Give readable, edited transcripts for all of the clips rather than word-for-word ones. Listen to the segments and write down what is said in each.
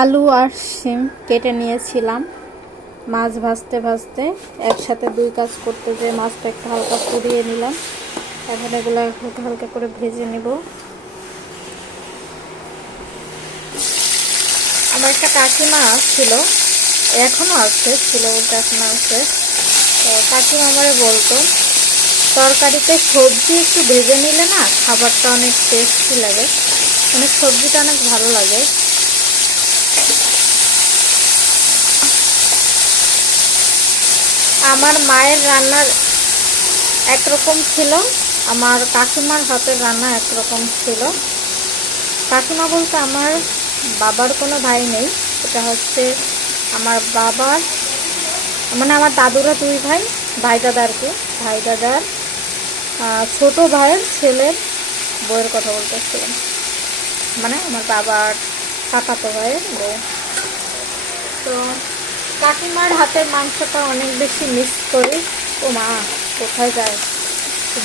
আলু আর শিম কেটে নিয়েছিলাম। মাছ ভাজতে ভাজতে একসাথে দুই কাজ করতে যে মাছটা একটু হালকা পুড়িয়ে নিলাম। এখন এগুলো হালকা হালকা করে ভেজে নেব। আমার একটা কাকিমা ছিল, এখনও আছে, ছিল বলতে এখনও আছে। তো কাকিমা আমারে বলতো তরকারিতে সবজি একটু ভেজে নিলে না খাবারটা অনেক টেস্টি লাগে, মানে সবজিটা অনেক ভালো লাগে। আমার মায়ের রান্নার একরকম ছিল, আমার কাকিমার হাতের রান্না একরকম ছিল। কাকিমা বলতে আমার বাবার কোনো ভাই নেই, এটা হচ্ছে আমার বাবার মানে আমার দাদুরা দুই ভাই, ভাই দাদা আর কি, ভাই দাদার ছোট ভাইয়ের ছেলের বউয়ের কথা বলতেছিলাম, মানে আমার বাবার কাকাতো ভাইয়ের বউ। তো কাকিমার হাতের মাংসটা অনেক বেশি মিস করি। ও মা কোথায় যায়,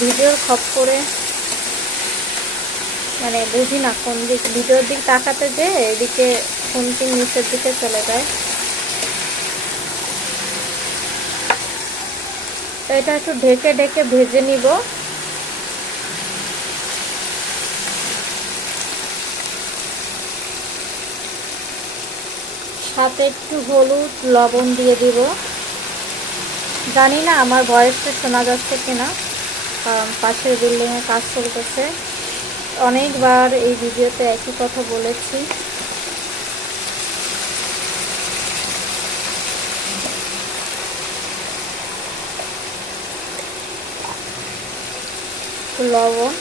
ভিডিওর খপ করে মানে বুঝি না কোন দিক, ভিডিওর দিক তাকাতে যে এদিকে ফোনটি নিচের দিকে চলে যায়। তো এটা একটু ঢেকে ঢেকে ভেজে নিব। সাথে একটু হলুদ লবণ দিয়ে দিব। জানি না আমার ভয়েসটা শোনা যাচ্ছে কিনা, কারণ পাশের বিল্ডিংয়ে কাজ চলতেছে। অনেকবার এই ভিডিওতে একই কথা বলেছি। লবণ,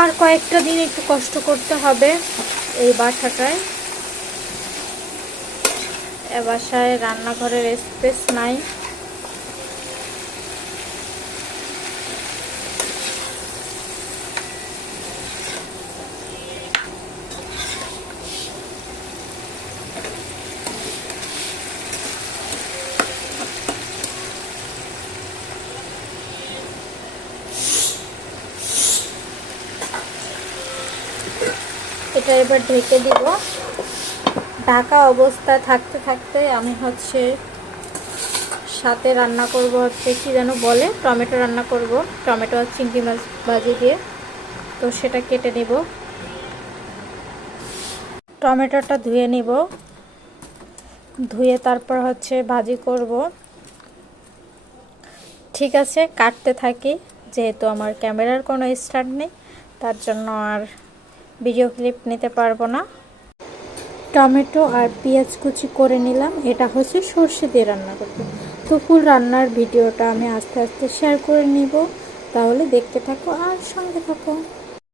আর কয়েকটা দিন একটু কষ্ট করতে হবে এই বাসাটায়। এ বাসায় রান্নাঘরের স্পেস নাই। এটা এবার ঢেকে দিব। ঢাকা অবস্থায় থাকতে থাকতে আমি হচ্ছে সাথে রান্না করব হচ্ছে কি যেন বলে, টমেটো রান্না করব, টমেটো আর চিংড়ি মাছ ভাজি দিয়ে। তো সেটা কেটে নেব। টমেটোটা ধুয়ে নিব, ধুয়ে তারপর হচ্ছে ভাজি করব। ঠিক আছে, কাটতে থাকি। যেহেতু আমার ক্যামেরার কোনো স্ট্যান্ড নেই, তার জন্য আর ভিডিও ক্লিপ নিতে পারবো না। টমেটো আর পেঁয়াজ কুচি করে নিলাম। এটা হচ্ছে সর্ষে দিয়ে রান্না করব। তো ফুল রান্নার ভিডিওটা আমি আস্তে আস্তে শেয়ার করে নিব, তাহলে দেখতে থাকো আর সঙ্গে থাকো।